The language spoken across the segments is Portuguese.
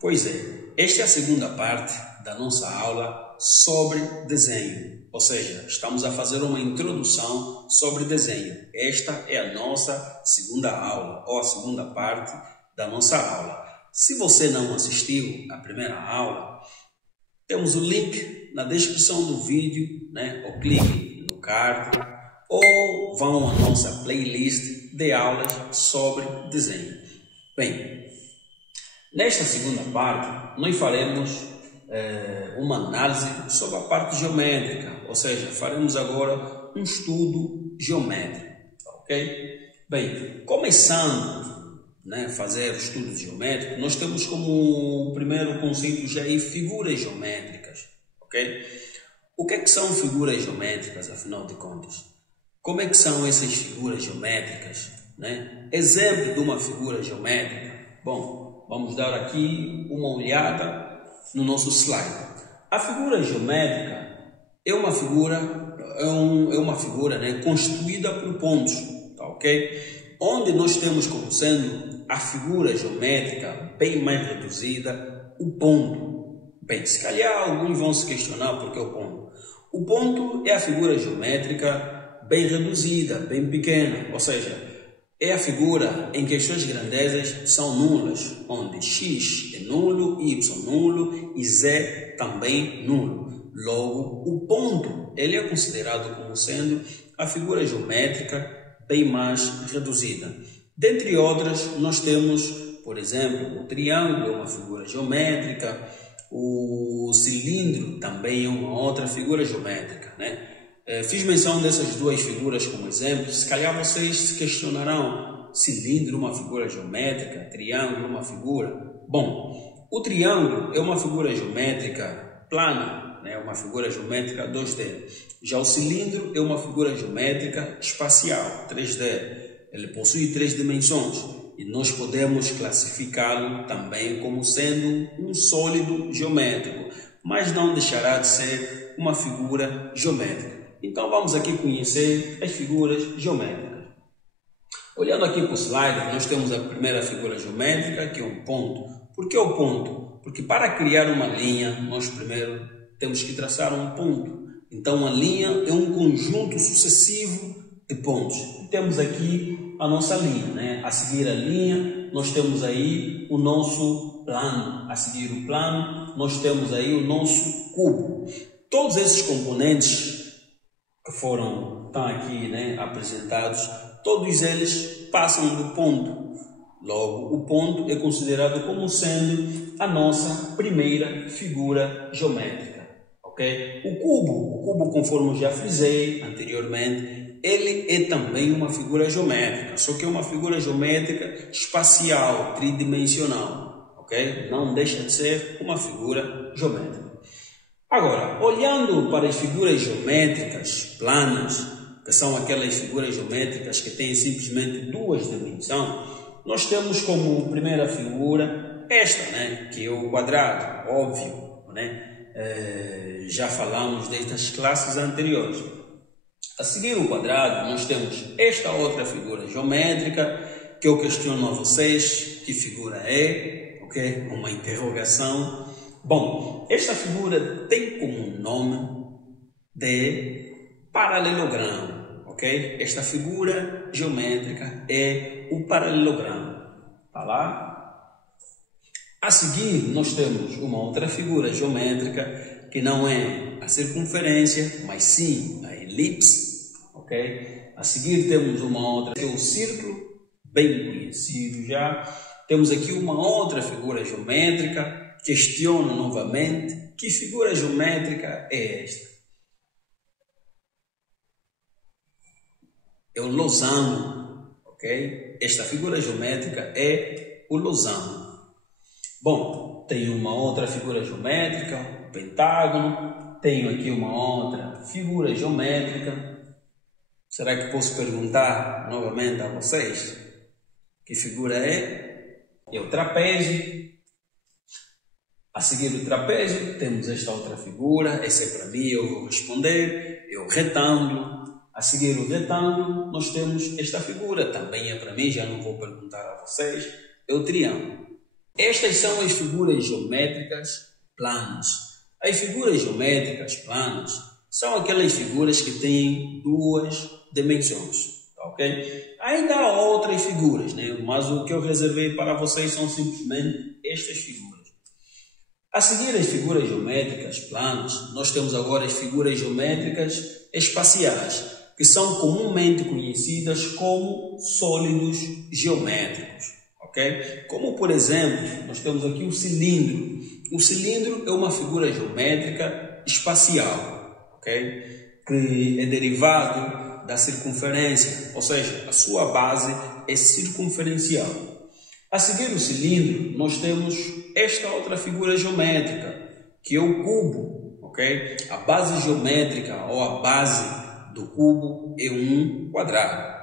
Pois é, esta é a segunda parte da nossa aula sobre desenho, ou seja, estamos a fazer uma introdução sobre desenho. Esta é a nossa segunda aula, ou a segunda parte da nossa aula. Se você não assistiu à primeira aula, temos o link na descrição do vídeo, ou clique no card, ou vão à nossa playlist de aulas sobre desenho. Bem, nesta segunda parte, nós faremos uma análise sobre a parte geométrica, ou seja, faremos agora um estudo geométrico, ok? Bem, começando a fazer o estudo geométrico, nós temos como primeiro conceito já aí figuras geométricas, ok? O que é que são figuras geométricas, afinal de contas? Como é que são essas figuras geométricas? Exemplo de uma figura geométrica. Bom, vamos dar aqui uma olhada no nosso slide. A figura geométrica é uma figura, construída por pontos, tá, ok? Onde nós temos como sendo a figura geométrica bem mais reduzida, o ponto. Bem, se calhar alguns vão se questionar por que o ponto. O ponto é a figura geométrica bem reduzida, bem pequena, ou seja, é a figura em que as suas grandezas são nulas, onde x é nulo, y nulo e z também nulo. Logo, o ponto ele é considerado como sendo a figura geométrica bem mais reduzida. Dentre outras, nós temos, por exemplo, o triângulo é uma figura geométrica, o cilindro também é uma outra figura geométrica, Fiz menção dessas duas figuras como exemplo. Se calhar vocês se questionarão: cilindro uma figura geométrica, triângulo uma figura. Bom, o triângulo é uma figura geométrica plana, uma figura geométrica 2D. Já o cilindro é uma figura geométrica espacial, 3D. Ele possui 3 dimensões e nós podemos classificá-lo também como sendo um sólido geométrico, mas não deixará de ser uma figura geométrica. Então vamos aqui conhecer as figuras geométricas. Olhando aqui para o slide, nós temos a primeira figura geométrica, que é um ponto. Por que o ponto? Porque para criar uma linha, nós primeiro temos que traçar um ponto. Então a linha é um conjunto sucessivo de pontos. E temos aqui a nossa linha, A seguir a linha, nós temos aí o nosso plano. A seguir o plano, nós temos aí o nosso cubo. Todos esses componentes que estão aqui apresentados, todos eles passam do ponto. Logo, o ponto é considerado como sendo a nossa primeira figura geométrica, ok? O cubo, conforme eu já frisei anteriormente, ele é também uma figura geométrica, só que é uma figura geométrica espacial, tridimensional, ok? Não deixa de ser uma figura geométrica. Agora, olhando para as figuras geométricas planas, que são aquelas figuras geométricas que têm simplesmente 2 dimensões, nós temos como primeira figura esta, que é o quadrado, óbvio, já falamos destas classes anteriores. A seguir o quadrado, nós temos esta outra figura geométrica, que eu questiono a vocês, que figura é, ok? Uma interrogação. Bom, esta figura tem como nome de paralelogramo, ok? Esta figura geométrica é o paralelogramo, tá lá? A seguir, nós temos uma outra figura geométrica que não é a circunferência, mas sim a elipse, ok? A seguir temos uma outra que é o círculo, bem conhecido já. Temos aqui uma outra figura geométrica. Questiono novamente, que figura geométrica é esta? É o losango, ok? Esta figura geométrica é o losango. Bom, tenho uma outra figura geométrica, o pentágono. Tenho aqui uma outra figura geométrica. Será que posso perguntar novamente a vocês? Que figura é? É o trapézio. A seguir o trapézio, temos esta outra figura. Essa é para mim, eu vou responder. É o retângulo. A seguir o retângulo, nós temos esta figura. Também é para mim, já não vou perguntar a vocês. É o triângulo. Estas são as figuras geométricas planas. As figuras geométricas planas são aquelas figuras que têm duas dimensões, ok? Ainda há outras figuras, né? Mas o que eu reservei para vocês são simplesmente estas figuras. A seguir as figuras geométricas planas, nós temos agora as figuras geométricas espaciais, que são comumente conhecidas como sólidos geométricos, ok? Como, por exemplo, nós temos aqui o cilindro. O cilindro é uma figura geométrica espacial, ok? Que é derivado da circunferência, ou seja, a sua base é circunferencial. A seguir o cilindro, nós temos esta outra figura geométrica, que é o cubo, ok? A base geométrica ou a base do cubo é um quadrado.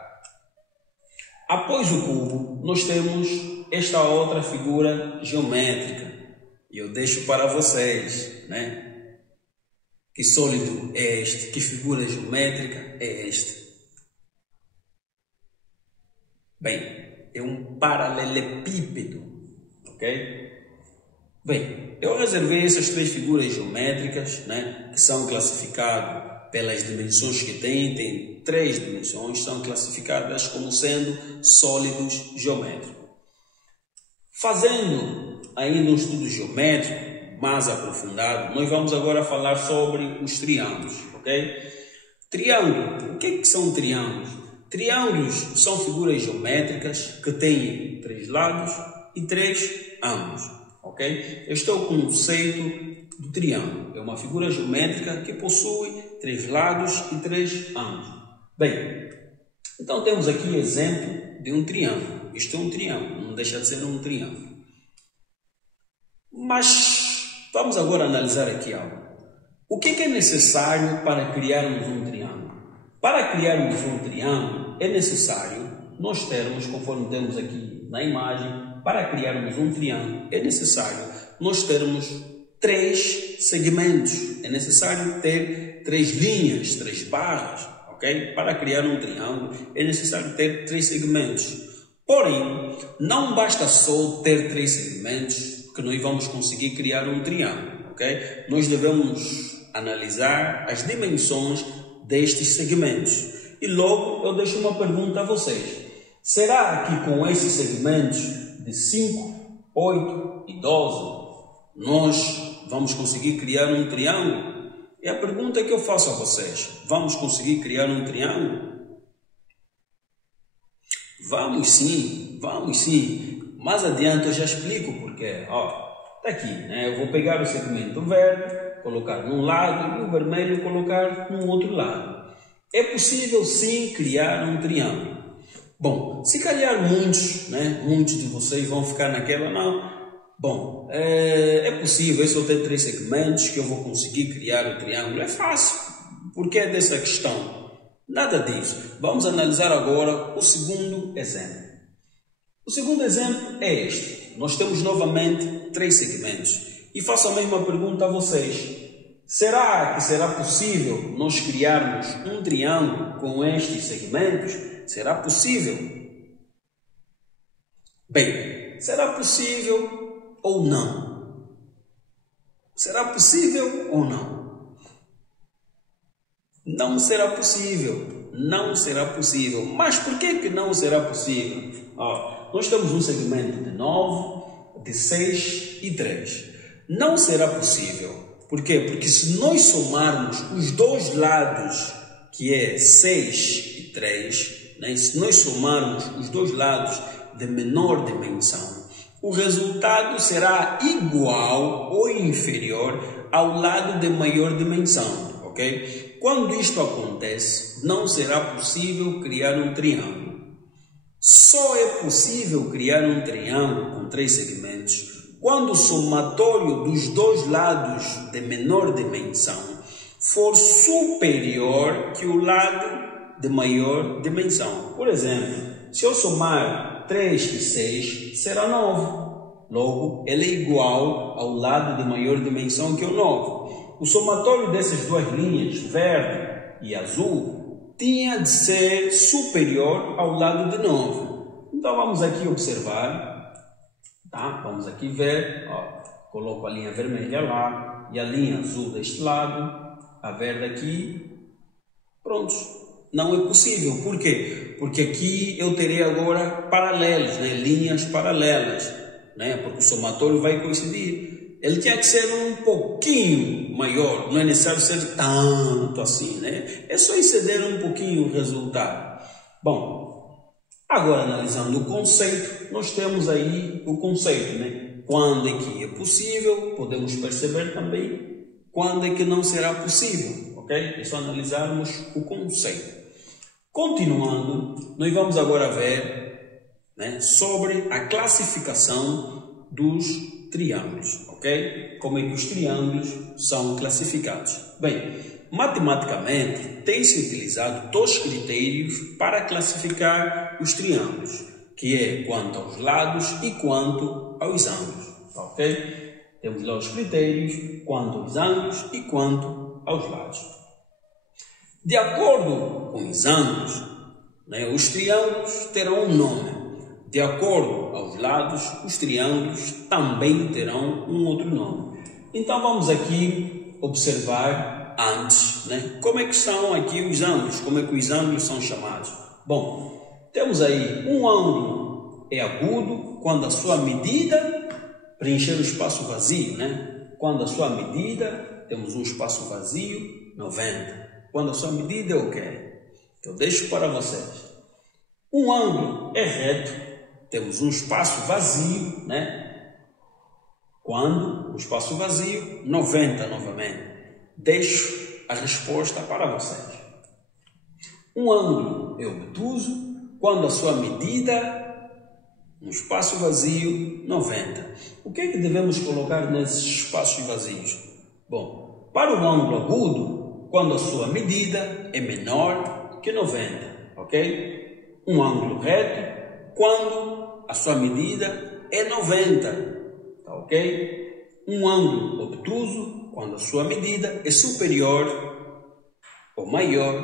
Após o cubo, nós temos esta outra figura geométrica. E eu deixo para vocês, né? Que sólido é este? Que figura geométrica é esta? Bem, é um paralelepípedo, ok? Bem, eu reservei essas três figuras geométricas, né? Que são classificadas pelas dimensões que tem três dimensões, são classificadas como sendo sólidos geométricos. Fazendo ainda um estudo geométrico mais aprofundado, nós vamos agora falar sobre os triângulos, ok? Triângulo, o que é que são triângulos? Triângulos são figuras geométricas que têm três lados e três ângulos, ok? Este é o conceito do triângulo. É uma figura geométrica que possui três lados e três ângulos. Bem, então temos aqui o exemplo de um triângulo. Isto é um triângulo, não deixa de ser um triângulo. Mas vamos agora analisar aqui algo. O que é necessário para criarmos um triângulo? Para criarmos um triângulo é necessário nós termos, conforme temos aqui na imagem, para criarmos um triângulo é necessário nós termos três segmentos. É necessário ter três linhas, três barras, ok? Para criar um triângulo é necessário ter três segmentos. Porém, não basta só ter três segmentos que nós vamos conseguir criar um triângulo, ok? Nós devemos analisar as dimensões destes segmentos. E logo eu deixo uma pergunta a vocês. Será que com esses segmentos de 5, 8 e 12 nós vamos conseguir criar um triângulo? É a pergunta que eu faço a vocês. Vamos conseguir criar um triângulo? Vamos sim, vamos sim. Mais adiante eu já explico porque. Está aqui, né? Eu vou pegar o segmento verde, colocar num lado e o vermelho colocar no outro lado. É possível sim criar um triângulo. Bom, se calhar muitos de vocês vão ficar naquela, não. Bom, é possível, eu só tenho três segmentos que eu vou conseguir criar o triângulo. É fácil. Por que dessa questão? Nada disso. Vamos analisar agora o segundo exemplo. O segundo exemplo é este. Nós temos novamente três segmentos. E faço a mesma pergunta a vocês. Será que será possível nós criarmos um triângulo com estes segmentos? Será possível? Bem, será possível ou não? Será possível ou não? Não será possível. Não será possível. Mas por que não será possível? Nós temos um segmento de 9, de 6 e 3. Não será possível. Por quê? Porque se nós somarmos os dois lados, que é 6 e 3, né? Se nós somarmos os dois lados de menor dimensão, o resultado será igual ou inferior ao lado de maior dimensão, ok? Quando isto acontece, não será possível criar um triângulo. Só é possível criar um triângulo com três segmentos quando o somatório dos dois lados de menor dimensão for superior que o lado de maior dimensão. Por exemplo, se eu somar 3 e 6, será 9. Logo, ele é igual ao lado de maior dimensão que o 9. O somatório dessas duas linhas, verde e azul, tinha de ser superior ao lado de 9. Então, vamos aqui observar. Tá? Vamos aqui ver, ó, coloco a linha vermelha lá e a linha azul deste lado, a verde aqui, pronto. Não é possível, por quê? Porque aqui eu terei agora paralelos, né? Linhas paralelas, né? Porque o somatório vai coincidir. Ele tinha que ser um pouquinho maior, não é necessário ser tanto assim, né? É só exceder um pouquinho o resultado. Bom, agora analisando o conceito, nós temos aí o conceito, né? Quando é que é possível, podemos perceber também quando é que não será possível, ok? É só analisarmos o conceito. Continuando, nós vamos agora ver, né, sobre a classificação dos triângulos, ok? Como é que os triângulos são classificados? Bem, matematicamente tem-se utilizado dois critérios para classificar os triângulos, que é quanto aos lados e quanto aos ângulos, ok? Temos lá os critérios quanto aos ângulos e quanto aos lados. De acordo com os ângulos, né, os triângulos terão um nome. De acordo aos lados, os triângulos também terão um outro nome. Então vamos aqui observar antes, né, como é que são aqui os ângulos, como é que os ângulos são chamados. Bom, temos aí um ângulo é agudo quando a sua medida preencher o espaço vazio, né? Quando a sua medida, temos um espaço vazio, 90. Quando a sua medida é o quê? Eu deixo para vocês. Um ângulo é reto, temos um espaço vazio, né? Quando o espaço vazio, 90 novamente. Deixo a resposta para vocês. Um ângulo é obtuso, quando a sua medida, no espaço vazio, 90. O que é que devemos colocar nesses espaços vazios? Bom, para o ângulo agudo, quando a sua medida é menor que 90, ok? Um ângulo reto, quando a sua medida é 90, tá ok? Um ângulo obtuso, quando a sua medida é superior ou maior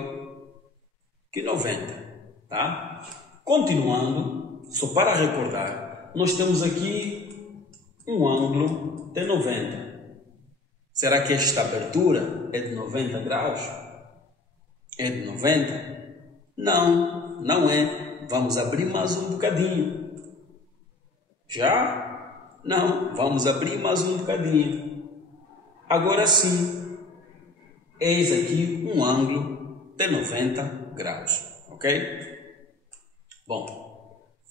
que 90, tá? Continuando, só para recordar, nós temos aqui um ângulo de 90. Será que esta abertura é de 90 graus? É de 90? Não, não é. Vamos abrir mais um bocadinho. Já? Não, vamos abrir mais um bocadinho. Agora sim, eis aqui um ângulo de 90 graus, ok? Bom,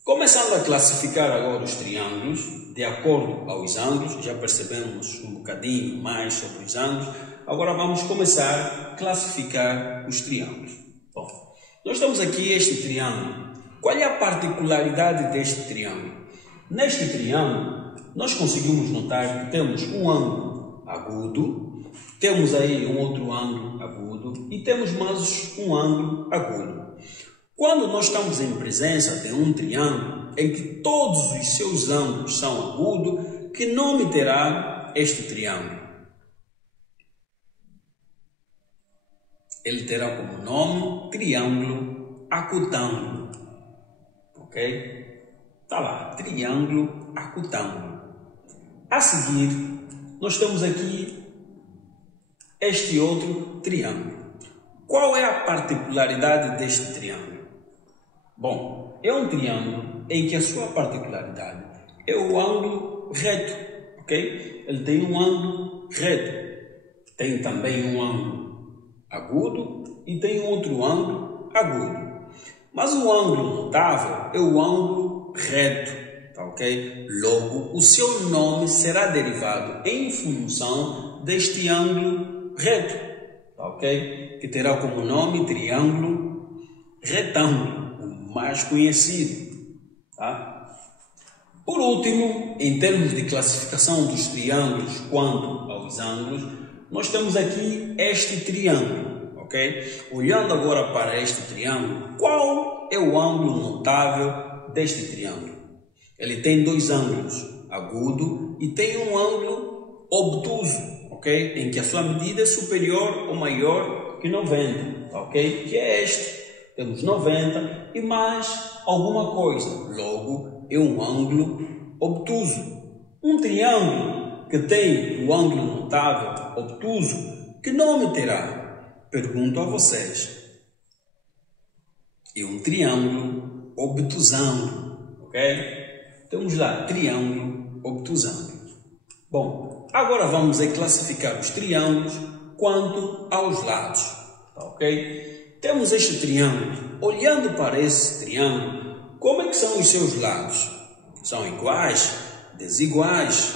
começando a classificar agora os triângulos, de acordo aos ângulos, já percebemos um bocadinho mais sobre os ângulos, agora vamos começar a classificar os triângulos. Bom, nós temos aqui este triângulo. Qual é a particularidade deste triângulo? Neste triângulo, nós conseguimos notar que temos um ângulo agudo, temos aí um outro ângulo agudo e temos mais um ângulo agudo. Quando nós estamos em presença de um triângulo em que todos os seus ângulos são agudos, que nome terá este triângulo? Ele terá como nome triângulo acutângulo, ok? Está lá, triângulo acutângulo. A seguir, nós temos aqui este outro triângulo. Qual é a particularidade deste triângulo? Bom, é um triângulo em que a sua particularidade é o ângulo reto, ok? Ele tem um ângulo reto, tem também um ângulo agudo e tem um outro ângulo agudo. Mas o ângulo notável é o ângulo reto, tá, ok? Logo, o seu nome será derivado em função deste ângulo reto, tá, ok? Que terá como nome triângulo retângulo, mais conhecido, tá? Por último, em termos de classificação dos triângulos quanto aos ângulos, nós temos aqui este triângulo, ok? Olhando agora para este triângulo, qual é o ângulo notável deste triângulo? Ele tem dois ângulos, agudo e tem um ângulo obtuso, ok? Em que a sua medida é superior ou maior que 90, ok? Que é este. Temos 90 e mais alguma coisa. Logo, é um ângulo obtuso. Um triângulo que tem o ângulo notável obtuso, que nome terá? Pergunto a vocês. É um triângulo obtusângulo, ok? Temos lá, triângulo obtusângulo. Bom, agora vamos classificar os triângulos quanto aos lados, tá, ok? Temos este triângulo. Olhando para esse triângulo, como é que são os seus lados? São iguais, desiguais,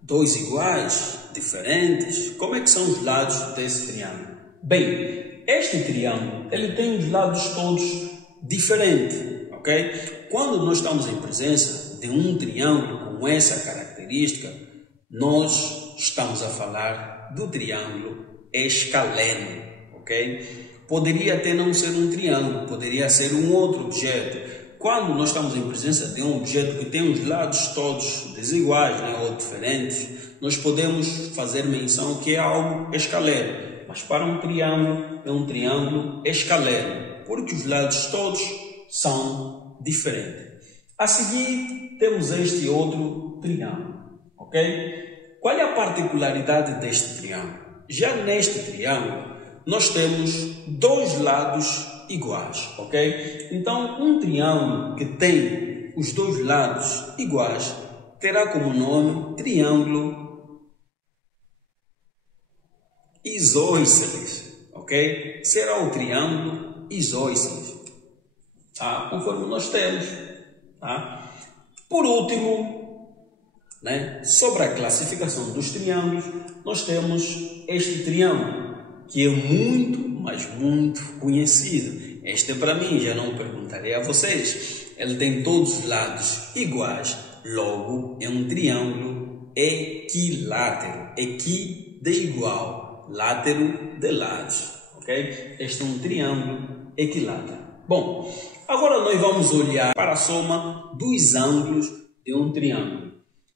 dois iguais, diferentes? Como é que são os lados desse triângulo? Bem, este triângulo, ele tem os lados todos diferentes, ok? Quando nós estamos em presença de um triângulo com essa característica, nós estamos a falar do triângulo escaleno, ok? Poderia até não ser um triângulo, poderia ser um outro objeto. Quando nós estamos em presença de um objeto que tem os lados todos desiguais, né, ou diferentes, nós podemos fazer menção que é algo escaleno. Mas para um triângulo, é um triângulo escaleno, porque os lados todos são diferentes. A seguir, temos este outro triângulo, ok? Qual é a particularidade deste triângulo? Já neste triângulo, nós temos dois lados iguais, ok? Então, um triângulo que tem os dois lados iguais terá como nome triângulo isósceles, ok? Será o triângulo isósceles, tá? Conforme nós temos, tá? Por último, né, sobre a classificação dos triângulos, nós temos este triângulo, que é muito, mas muito conhecido. Este para mim, já não perguntarei a vocês. Ele tem todos os lados iguais, logo é um triângulo equilátero. Equi de igual, látero de lados, ok? Este é um triângulo equilátero. Bom, agora nós vamos olhar para a soma dos ângulos de um triângulo.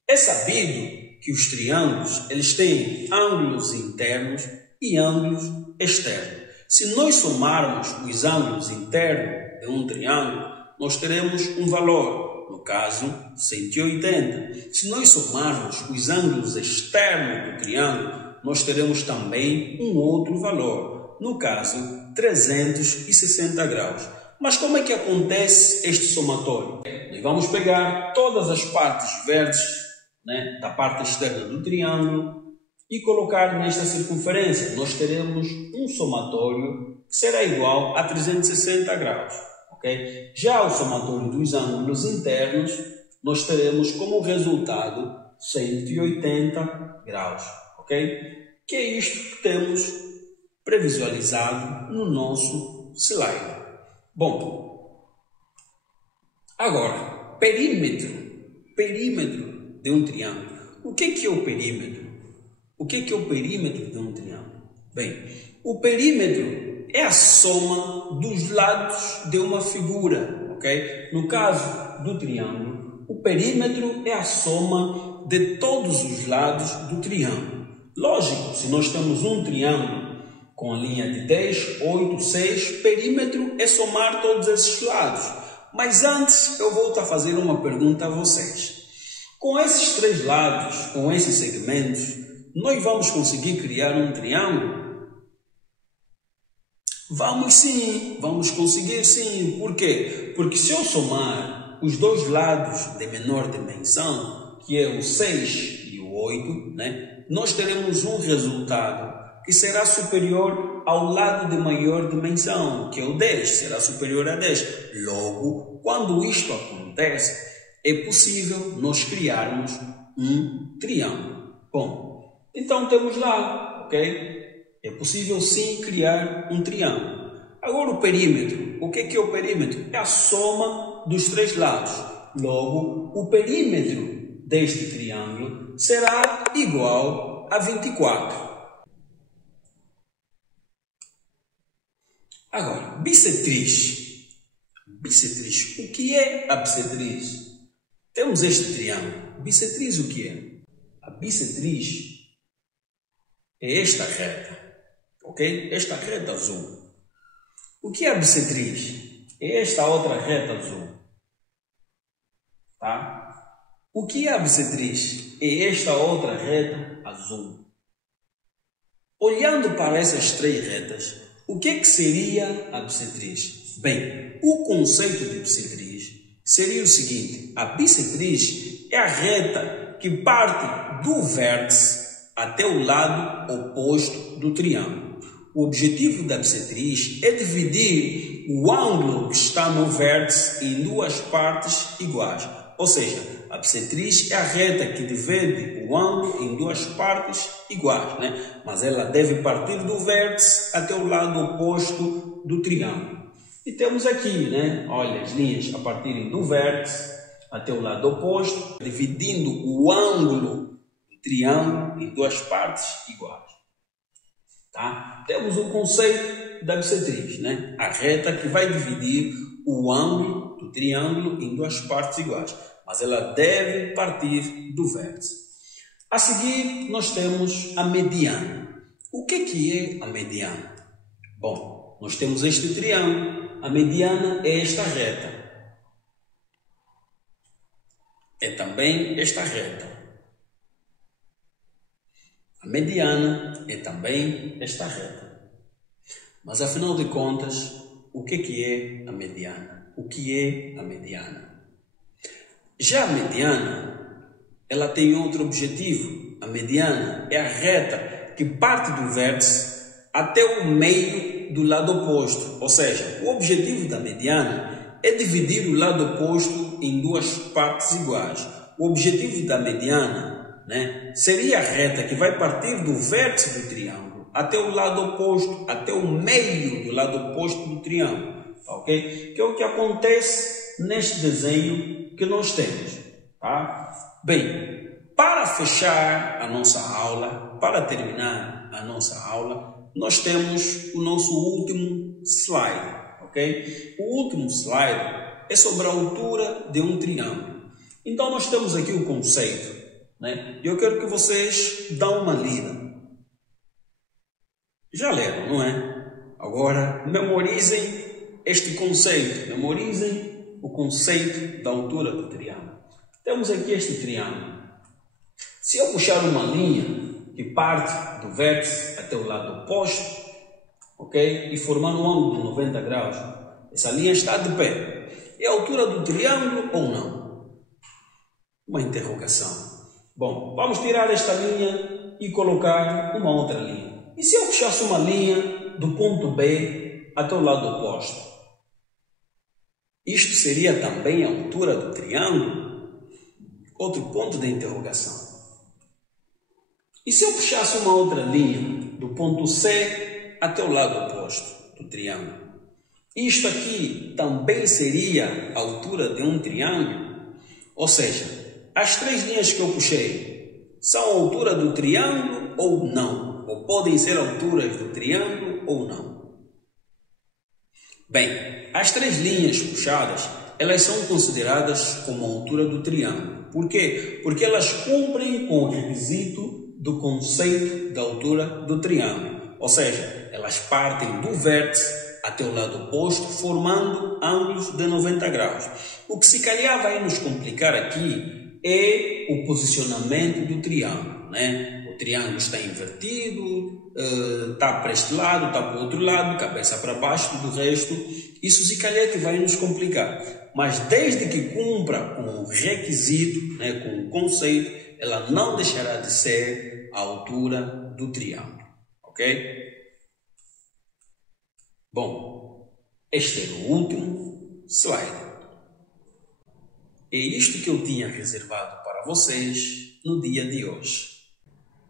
É sabido que os triângulos, eles têm ângulos internos e ângulos externos. Se nós somarmos os ângulos internos de um triângulo, nós teremos um valor, no caso 180. Se nós somarmos os ângulos externos do triângulo, nós teremos também um outro valor, no caso 360 graus. Mas como é que acontece este somatório? Nós vamos pegar todas as partes verdes, né, da parte externa do triângulo e colocar nesta circunferência. Nós teremos um somatório que será igual a 360 graus. Okay? Já o somatório dos ângulos internos, nós teremos como resultado 180 graus. Okay? Que é isto que temos previsualizado no nosso slide. Bom, agora, perímetro de um triângulo. O que é o perímetro? O que é o perímetro de um triângulo? Bem, o perímetro é a soma dos lados de uma figura, ok? No caso do triângulo, o perímetro é a soma de todos os lados do triângulo. Lógico, se nós temos um triângulo com a linha de 10, 8, 6, perímetro é somar todos esses lados. Mas antes, eu volto a fazer uma pergunta a vocês. Com esses três lados, com esses segmentos, nós vamos conseguir criar um triângulo? Vamos sim, vamos conseguir sim. Por quê? Porque se eu somar os dois lados de menor dimensão, que é o 6 e o 8, né, nós teremos um resultado que será superior ao lado de maior dimensão, que é o 10, será superior a 10. Logo, quando isto acontece, é possível nós criarmos um triângulo. Bom, então temos lá, ok? É possível sim criar um triângulo. Agora o perímetro. O que é o perímetro? É a soma dos três lados. Logo, o perímetro deste triângulo será igual a 24. Agora, bissetriz. Bissetriz. O que é a bissetriz? Temos este triângulo. Bissetriz o que é? A bissetriz é esta reta, ok? Esta reta azul. O que é a bissetriz? É esta outra reta azul, tá? O que é a bissetriz? É esta outra reta azul. Olhando para essas três retas, o que seria a bissetriz? Bem, o conceito de bissetriz seria o seguinte: a bissetriz é a reta que parte do vértice até o lado oposto do triângulo. O objetivo da bissetriz é dividir o ângulo que está no vértice em duas partes iguais. Ou seja, a bissetriz é a reta que divide o ângulo em duas partes iguais, né? Mas ela deve partir do vértice até o lado oposto do triângulo. E temos aqui, né? Olha, as linhas a partirem do vértice até o lado oposto, dividindo o ângulo do triângulo em duas partes iguais. Tá? Temos o conceito da bissetriz, né? A reta que vai dividir o ângulo do triângulo em duas partes iguais, mas ela deve partir do vértice. A seguir, nós temos a mediana. O que é a mediana? Bom, nós temos este triângulo, a mediana é esta reta. É também esta reta. A mediana é também esta reta. Mas afinal de contas, o que é a mediana? O que é a mediana? Já a mediana, ela tem outro objetivo. A mediana é a reta que parte do vértice até o meio do lado oposto. Ou seja, o objetivo da mediana é dividir o lado oposto em duas partes iguais. O objetivo da mediana, né, seria a reta que vai partir do vértice do triângulo até o lado oposto, até o meio do lado oposto do triângulo, ok? Que é o que acontece neste desenho que nós temos, tá? Bem, para fechar a nossa aula, para terminar a nossa aula, nós temos o nosso último slide, ok? O último slide é sobre a altura de um triângulo. Então nós temos aqui o conceito, né? Eu quero que vocês dão uma lida. Já leram, não é? Agora memorizem este conceito. Memorizem o conceito da altura do triângulo. Temos aqui este triângulo. Se eu puxar uma linha que parte do vértice até o lado oposto, ok? E formar um ângulo de 90 graus, essa linha está de pé. É a altura do triângulo ou não? Uma interrogação. Bom, vamos tirar esta linha e colocar uma outra linha. E se eu puxasse uma linha do ponto B até o lado oposto? Isto seria também a altura do triângulo? Outro ponto de interrogação. E se eu puxasse uma outra linha do ponto C até o lado oposto do triângulo? Isto aqui também seria a altura de um triângulo? Ou seja, as três linhas que eu puxei são a altura do triângulo ou não? Ou podem ser alturas do triângulo ou não? Bem, as três linhas puxadas, elas são consideradas como a altura do triângulo. Por quê? Porque elas cumprem com o requisito do conceito da altura do triângulo. Ou seja, elas partem do vértice até o lado oposto, formando ângulos de 90 graus. O que se calhar vai nos complicar aqui é o posicionamento do triângulo, né? O triângulo está invertido, está para este lado, está para o outro lado, cabeça para baixo, tudo o resto. Isso se calhar que vai nos complicar. Mas desde que cumpra com o requisito, né, com o conceito, ela não deixará de ser a altura do triângulo, ok? Bom, este é o último slide. É isto que eu tinha reservado para vocês no dia de hoje.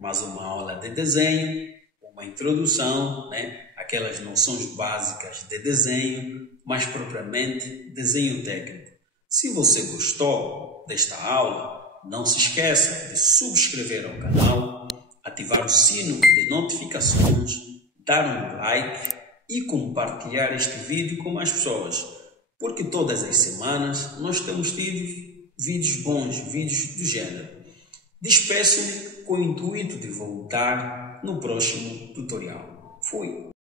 Mais uma aula de desenho, uma introdução, né? Aquelas noções básicas de desenho, mais propriamente desenho técnico. Se você gostou desta aula, não se esqueça de subscrever ao canal, ativar o sino de notificações, dar um like e compartilhar este vídeo com mais pessoas. Porque todas as semanas nós temos tido vídeos bons, vídeos do gênero. Despeço-me com o intuito de voltar no próximo tutorial. Fui!